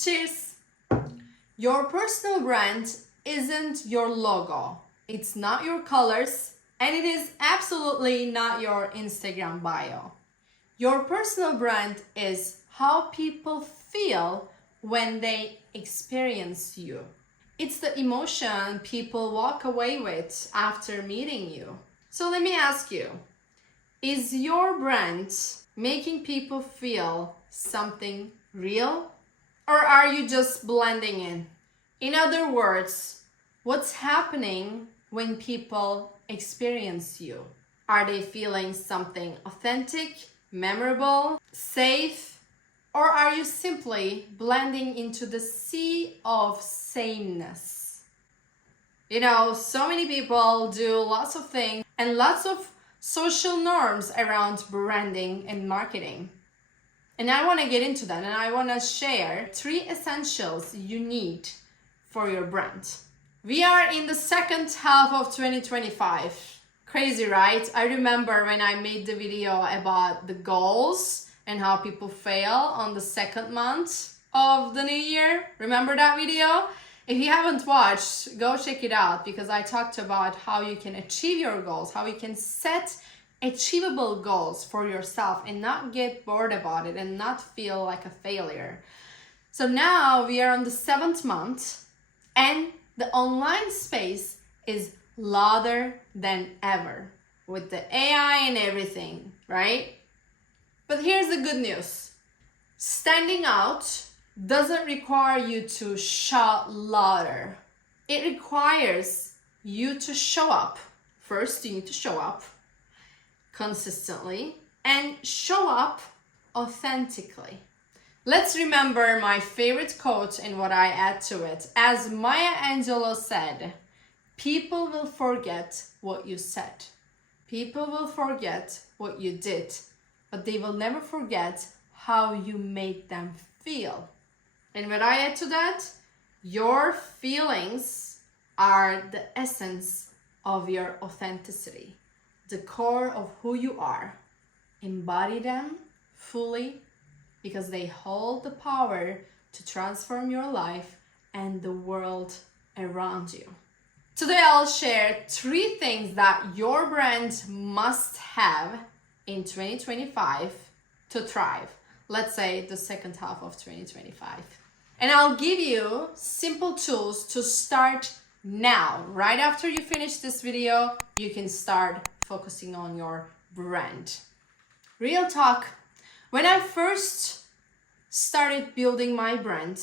Cheers! Your personal brand isn't your logo. It's not your colors, and it is absolutely not your Instagram bio. Your personal brand is how people feel when they experience you. It's the emotion people walk away with after meeting you. So let me ask you, is your brand making people feel something real? Or are you just blending in? In other words, what's happening when people experience you? Are they feeling something authentic, memorable, safe? Or are you simply blending into the sea of sameness? You know, so many people do lots of things and lots of social norms around branding and marketing. And I want to get into that, and I want to share 3 essentials you need for your brand. We are in the second half of 2025. Crazy, right? I remember when I made the video about the goals and how people fail on the second month of the new year. Remember that video? If you haven't watched, go check it out, because I talked about how you can achieve your goals, how you can set achievable goals for yourself and not get bored about it and not feel like a failure. So now we are on the 7th month and the online space is louder than ever with the AI and everything, right? But here's the good news. Standing out doesn't require you to shout louder. It requires you to show up. First, you need to show up consistently and show up authentically. Let's remember my favorite quote and what I add to it. As Maya Angelou said, people will forget what you said. People will forget what you did, but they will never forget how you made them feel. And what I add to that, your feelings are the essence of your authenticity. The core of who you are. Embody them fully, because they hold the power to transform your life and the world around you. Today I'll share 3 things that your brand must have in 2025 to thrive. Let's say the second half of 2025. And I'll give you simple tools to start now. Right after you finish this video, you can start focusing on your brand. Real talk. When I first started building my brand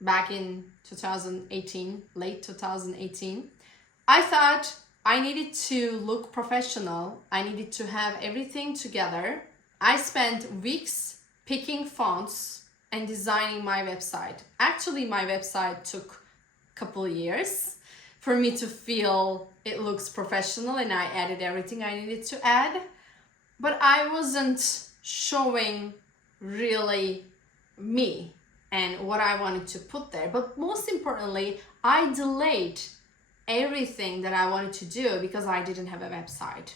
back in 2018, late 2018, I thought I needed to look professional. I needed to have everything together. I spent weeks picking fonts and designing my website. Actually, my website took a couple of years for me to feel it looks professional, and I added everything I needed to add. But I wasn't showing really me and what I wanted to put there. But most importantly, I delayed everything that I wanted to do because I didn't have a website.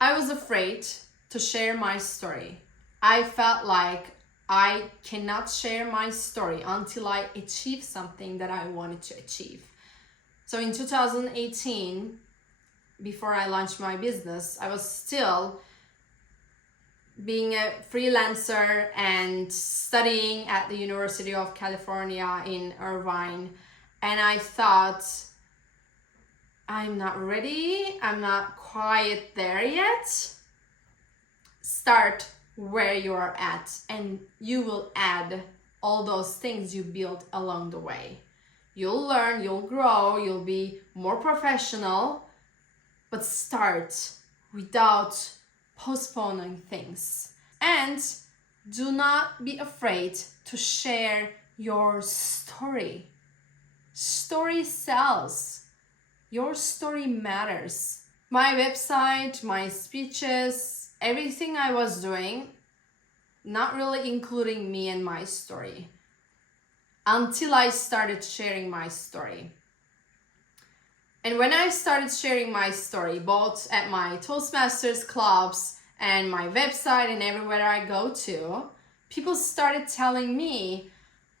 I was afraid to share my story. I felt like I cannot share my story until I achieve something that I wanted to achieve. So in 2018, before I launched my business, I was still being a freelancer and studying at the University of California in Irvine. And I thought, I'm not ready. I'm not quite there yet. Start where you are at, and you will add all those things you build along the way. You'll learn, you'll grow, you'll be more professional, but start without postponing things. And do not be afraid to share your story. Story sells. Your story matters. My website, my speeches, everything I was doing, not really including me and my story, until I started sharing my story. And when I started sharing my story, both at my Toastmasters clubs and my website and everywhere I go to, people started telling me,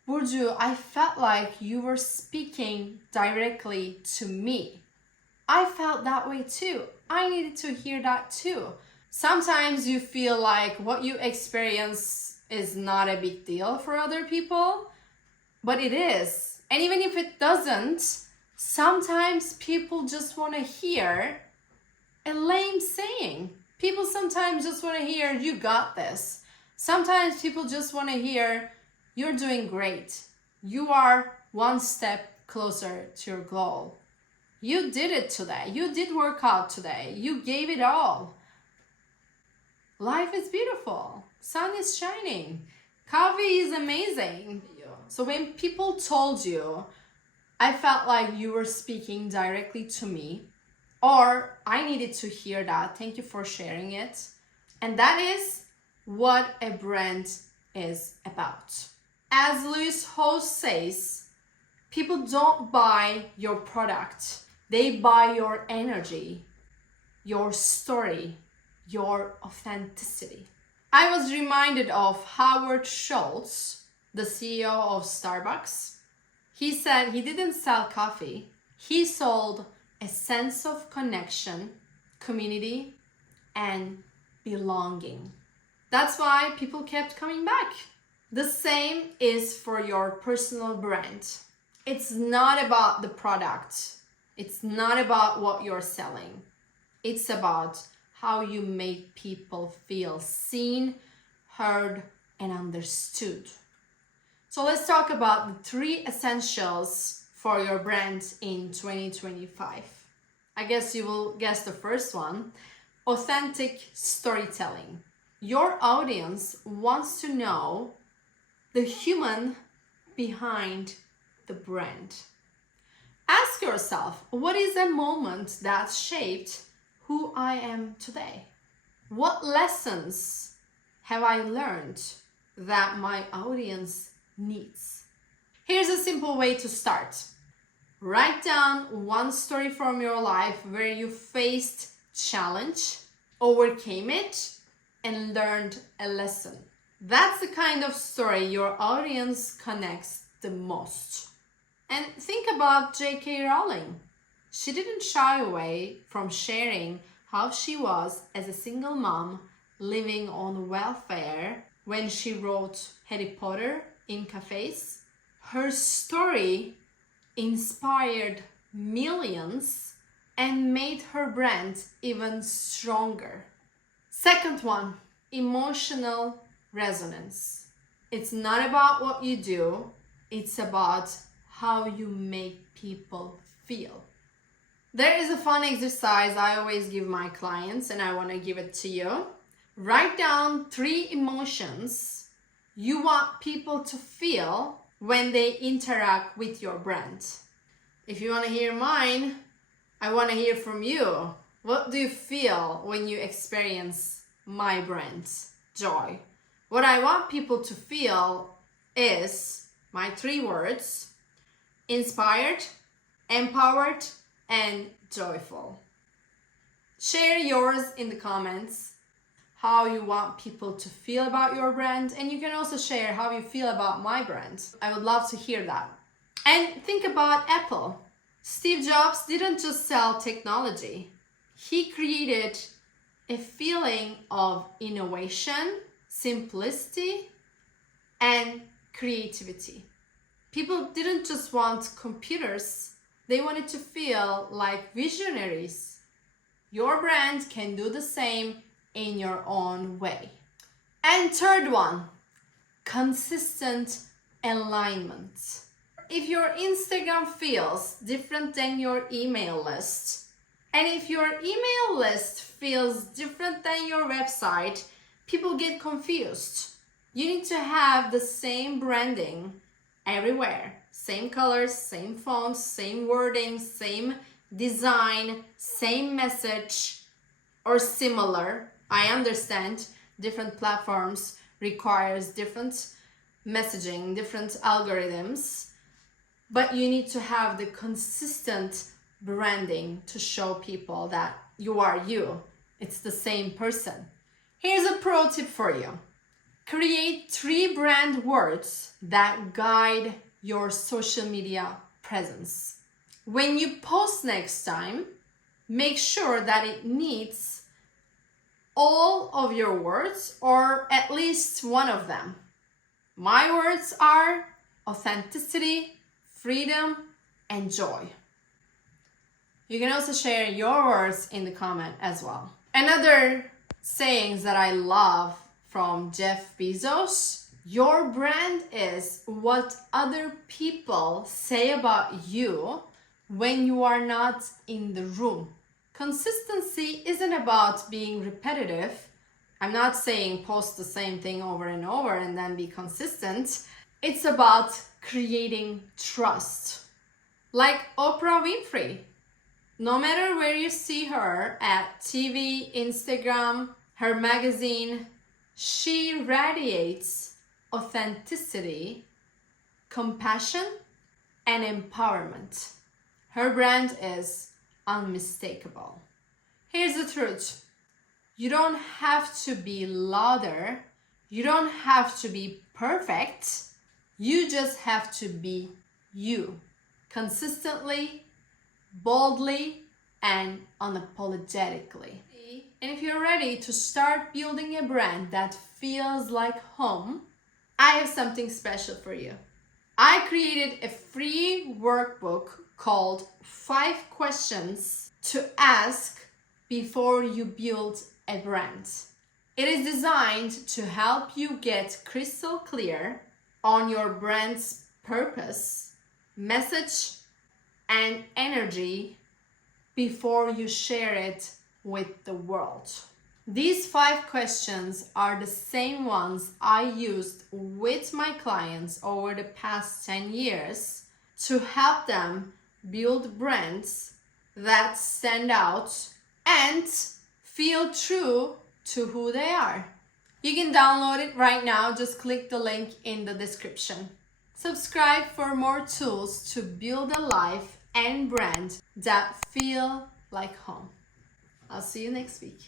Burcu, I felt like you were speaking directly to me. I felt that way too. I needed to hear that too. Sometimes you feel like what you experience is not a big deal for other people, but it is. And even if it doesn't, sometimes people just want to hear a lame saying. People sometimes just want to hear, you got this. Sometimes people just want to hear, you're doing great. You are one step closer to your goal. You did it today. You did work out today. You gave it all. Life is beautiful. Sun is shining. Coffee is amazing. So when people told you, I felt like you were speaking directly to me, or I needed to hear that. Thank you for sharing it. And that is what a brand is about. As Lewis Howes says, people don't buy your product. They buy your energy, your story, your authenticity. I was reminded of Howard Schultz, the CEO of Starbucks. He said he didn't sell coffee. He sold a sense of connection, community, and belonging. That's why people kept coming back. The same is for your personal brand. It's not about the product. It's not about what you're selling. It's about how you make people feel seen, heard, and understood. So let's talk about the 3 essentials for your brand in 2025. I guess you will guess the first one, authentic storytelling. Your audience wants to know the human behind the brand. Ask yourself, what is a moment that shaped who I am today? What lessons have I learned that my audience needs? Here's a simple way to start. Write down one story from your life where you faced challenge, overcame it, and learned a lesson. That's the kind of story your audience connects the most. And think about J.K. Rowling. She didn't shy away from sharing how she was as a single mom living on welfare when she wrote Harry Potter in cafes. Her story inspired millions and made her brand even stronger. Second one, emotional resonance. It's not about what you do, it's about how you make people feel. There is a fun exercise I always give my clients, and I want to give it to you. Write down 3 emotions you want people to feel when they interact with your brand. If you want to hear mine, I want to hear from you. What do you feel when you experience my brand? Joy. What I want people to feel is my 3 words: inspired, empowered, and joyful. Share yours in the comments, how you want people to feel about your brand, and you can also share how you feel about my brand. I would love to hear that. And think about Apple. Steve Jobs didn't just sell technology. He created a feeling of innovation, simplicity, and creativity. People didn't just want computers, they wanted to feel like visionaries. Your brand can do the same in your own way. And third one, consistent alignment. If your Instagram feels different than your email list, and if your email list feels different than your website, people get confused. You need to have the same branding everywhere. Same colors, same fonts, same wording, same design, same message, or similar. I understand different platforms requires different messaging, different algorithms, but you need to have the consistent branding to show people that you are you. It's the same person. Here's a pro tip for you. Create 3 brand words that guide your social media presence. When you post next time, make sure that it meets all of your words or at least one of them. My words are authenticity, freedom, and joy. You can also share your words in the comment as well. Another sayings that I love from Jeff Bezos: your brand is what other people say about you when you are not in the room. Consistency isn't about being repetitive. I'm not saying post the same thing over and over and then be consistent. It's about creating trust. Like Oprah Winfrey. No matter where you see her at TV, Instagram, her magazine, she radiates authenticity, compassion, and empowerment. Her brand is unmistakable. Here's the truth. You don't have to be louder. You don't have to be perfect. You just have to be you. Consistently, boldly, and unapologetically. And if you're ready to start building a brand that feels like home, I have something special for you. I created a free workbook called 5 Questions to Ask Before You Build a Brand. It is designed to help you get crystal clear on your brand's purpose, message, and energy before you share it with the world. These 5 questions are the same ones I used with my clients over the past 10 years to help them build brands that stand out and feel true to who they are. You can download it right now. Just click the link in the description. Subscribe for more tools to build a life and brand that feel like home. I'll see you next week.